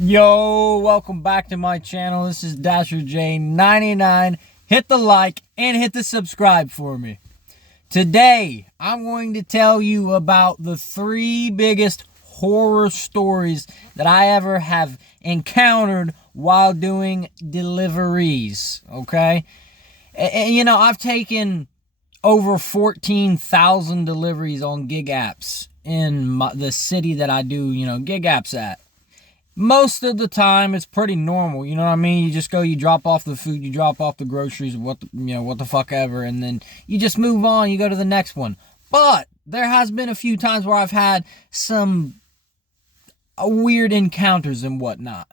Yo, welcome back to my channel. This is DasherJ99. Hit the like and hit the subscribe for me. Today, I'm going to tell you about the 3 biggest horror stories that I ever have encountered while doing deliveries, okay? And you know, I've taken over 14,000 deliveries on gig apps in the city that I do, gig apps at. Most of the time, it's pretty normal. You know what I mean? You just go, you drop off the food, you drop off the groceries, what the fuck ever, and then you just move on. You go to the next one. But there has been a few times where I've had some weird encounters and whatnot.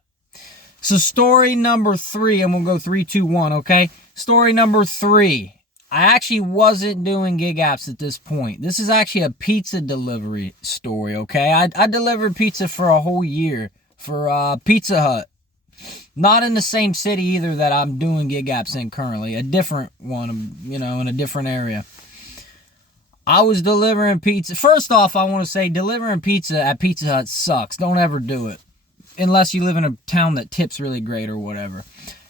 So story number 3, and we'll go 3, 2, 1. Okay. Story number 3. I actually wasn't doing gig apps at this point. This is actually a pizza delivery story. Okay. I delivered pizza for a whole year. For Pizza Hut. Not in the same city either that I'm doing gig apps in currently. A different one, in a different area. I was delivering pizza. First off, I want to say delivering pizza at Pizza Hut sucks. Don't ever do it. Unless you live in a town that tips really great or whatever.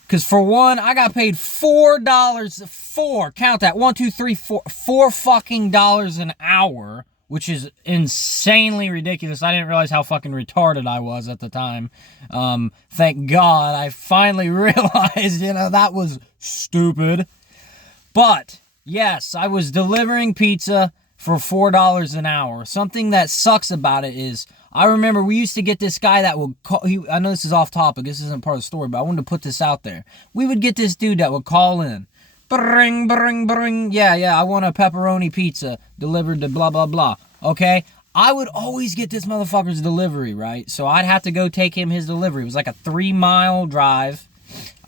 Because for one, I got paid $4. Count that. 1, 2, 3, 4. $4 fucking dollars an hour. Which is insanely ridiculous. I didn't realize how fucking retarded I was at the time. Thank God I finally realized, that was stupid. But, yes, I was delivering pizza for $4 an hour. Something that sucks about it is, I remember we used to get this guy that would call, I know this is off topic, this isn't part of the story, but I wanted to put this out there. We would get this dude that would call in. Bring, bring, bring. Yeah, I want a pepperoni pizza delivered to blah, blah, blah. Okay? I would always get this motherfucker's delivery, right? So I'd have to go take him his delivery. It was like a 3-mile drive.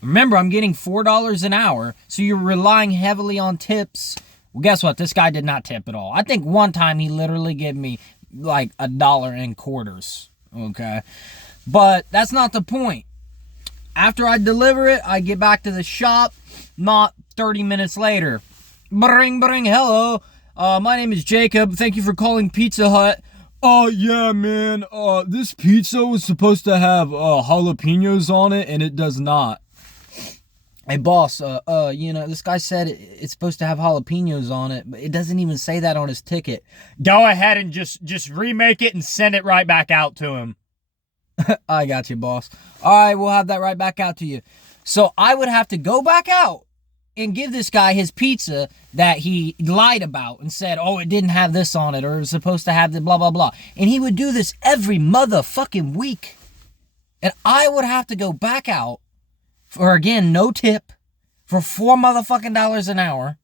Remember, I'm getting $4 an hour, so you're relying heavily on tips. Well, guess what? This guy did not tip at all. I think one time he literally gave me like $1 in quarters. Okay? But that's not the point. After I deliver it, I get back to the shop. Not 30 minutes later. Bring, bring, hello. My name is Jacob. Thank you for calling Pizza Hut. Yeah, man. This pizza was supposed to have jalapenos on it, and it does not. Hey, boss, this guy said it's supposed to have jalapenos on it, but it doesn't even say that on his ticket. Go ahead and just remake it and send it right back out to him. I got you, boss. All right, we'll have that right back out to you. So I would have to go back out and give this guy his pizza that he lied about and said, oh, it didn't have this on it, or it was supposed to have the blah, blah, blah. And he would do this every motherfucking week. And I would have to go back out for, again, no tip, for $4 motherfucking dollars an hour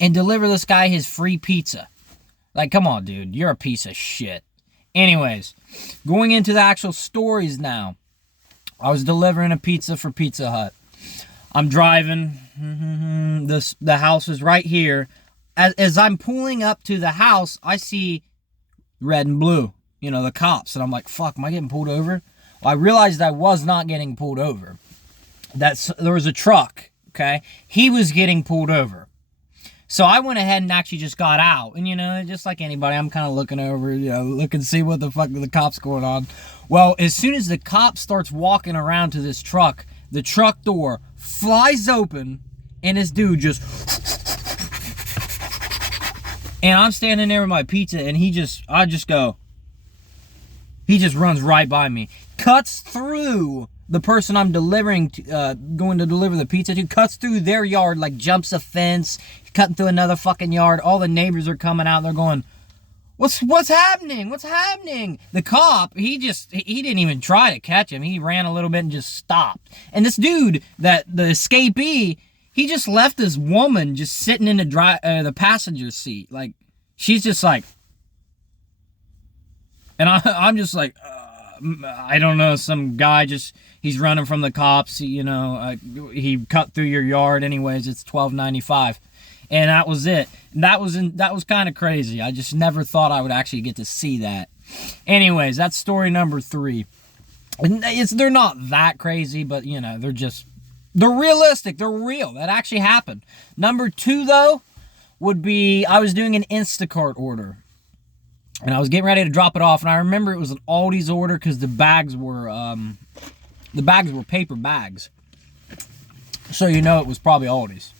and deliver this guy his free pizza. Like, come on, dude. You're a piece of shit. Anyways, going into the actual stories now. I was delivering a pizza for Pizza Hut. I'm driving. The house is right here. As I'm pulling up to the house, I see red and blue. The cops. And I'm like, fuck, am I getting pulled over? Well, I realized I was not getting pulled over. There was a truck, okay? He was getting pulled over. So I went ahead and actually just got out. And, just like anybody, I'm kind of looking over, looking to see what the fuck the cop's going on. Well, as soon as the cop starts walking around to this truck, the truck door flies open, and this dude just... And I'm standing there with my pizza, and he just runs right by me. Cuts through the person I'm delivering to, going to deliver the pizza to, cuts through their yard, like jumps a fence, cutting through another fucking yard. All the neighbors are coming out. They're going, what's happening? What's happening? The cop, he didn't even try to catch him. He ran a little bit and just stopped. And this dude, the escapee, he just left this woman just sitting in the passenger seat. Like, she's just like, and I'm just like, I don't know, some guy he's running from the cops, he cut through your yard anyways, it's $12.95. And that was it. And that was kind of crazy. I just never thought I would actually get to see that. Anyways, that's story number 3. And they're not that crazy, but they're realistic. They're real. That actually happened. Number 2 though would be I was doing an Instacart order. And I was getting ready to drop it off, and I remember it was an Aldi's order because the bags were paper bags. So you know it was probably Aldi's.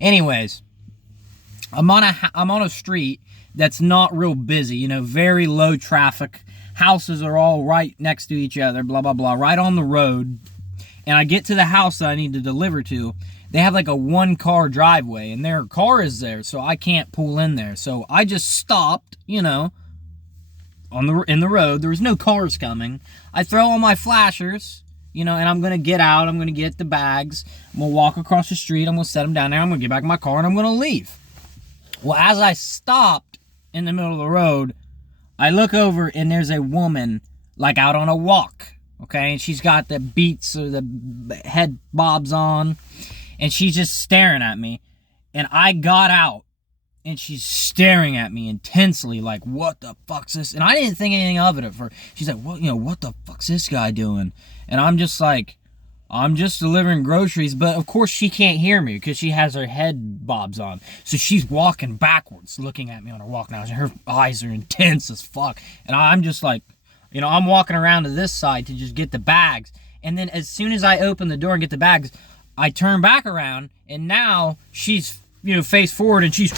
Anyways, I'm on a street that's not real busy, you know, very low traffic. Houses are all right next to each other, blah, blah, blah, right on the road. And I get to the house that I need to deliver to. They have like a 1-car driveway, and their car is there, so I can't pull in there. So I just stopped, you know, in the road. There was no cars coming. I throw on my flashers, you know, and I'm going to get out. I'm going to get the bags. I'm going to walk across the street. I'm going to set them down there. I'm going to get back in my car, and I'm going to leave. Well, as I stopped in the middle of the road, I look over, and there's a woman, like, out on a walk, okay? And she's got the Beats or the head bobs on, and she's just staring at me. And I got out, and she's staring at me intensely, like, what the fuck's this? And I didn't think anything of it at first. She's like, what, you know, what the fuck's this guy doing? And I'm just like, I'm just delivering groceries. But of course she can't hear me because she has her head bobs on. So she's walking backwards, looking at me on her walk now. Her eyes are intense as fuck. And I'm just like, you know, I'm walking around to this side to just get the bags. And then as soon as I open the door and get the bags, I turn back around, and now she's, you know, face forward, and she's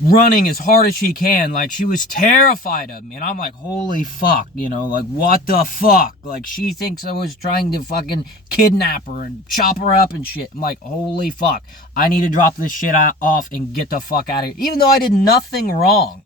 running as hard as she can. Like, she was terrified of me. And I'm like, holy fuck, you know, like, what the fuck? Like, she thinks I was trying to fucking kidnap her and chop her up and shit. I'm like, holy fuck. I need to drop this shit off and get the fuck out of here. Even though I did nothing wrong.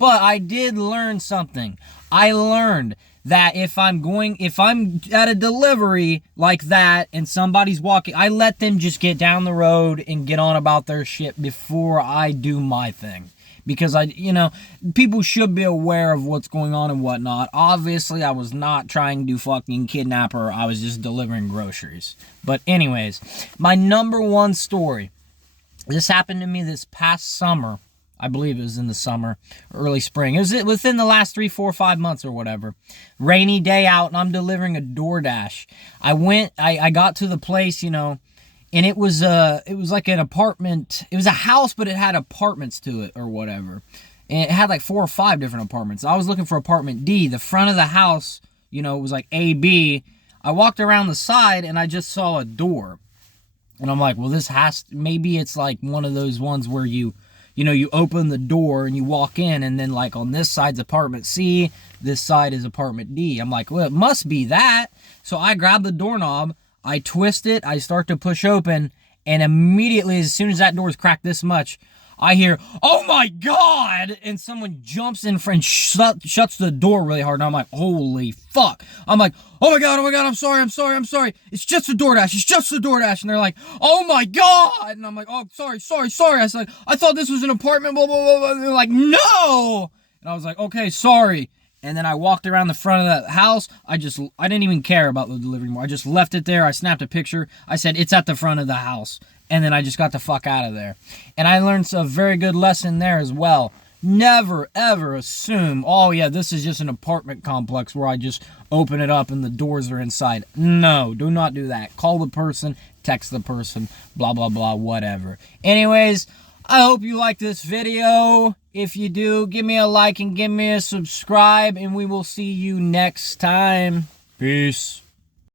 But I did learn something. I learned that if I'm at a delivery like that and somebody's walking, I let them just get down the road and get on about their shit before I do my thing. Because you know, people should be aware of what's going on and whatnot. Obviously, I was not trying to fucking kidnap her. I was just delivering groceries. But anyways, my number one story. This happened to me this past summer. I believe it was in the summer, early spring. It was within the last 3, 4, 5 months or whatever. Rainy day out, and I'm delivering a DoorDash. I got to the place, you know, and it was like an apartment. It was a house, but it had apartments to it or whatever. And it had like 4 or 5 different apartments. I was looking for apartment D. The front of the house, you know, was like A, B. I walked around the side, and I just saw a door. And I'm like, well, maybe it's like one of those ones where you know, you open the door and you walk in, and then like on this side's apartment C, this side is apartment D. I'm like, well, it must be that. So I grab the doorknob, I twist it, I start to push open, and immediately, as soon as that door is cracked this much, I hear, oh my God! And someone jumps in front, shuts the door really hard, and I'm like, holy fuck. I'm like, oh my God, I'm sorry. It's just a DoorDash. And they're like, oh my God! And I'm like, oh, sorry. I said, I thought this was an apartment, blah, blah, blah, blah. And they're like, no! And I was like, okay, sorry. And then I walked around the front of that house. I didn't even care about the delivery anymore. I just left it there. I snapped a picture. I said, it's at the front of the house. And then I just got the fuck out of there. And I learned a very good lesson there as well. Never, ever assume, oh yeah, this is just an apartment complex where I just open it up and the doors are inside. No, do not do that. Call the person, text the person, blah, blah, blah, whatever. Anyways, I hope you like this video. If you do, give me a like and give me a subscribe, and we will see you next time. Peace.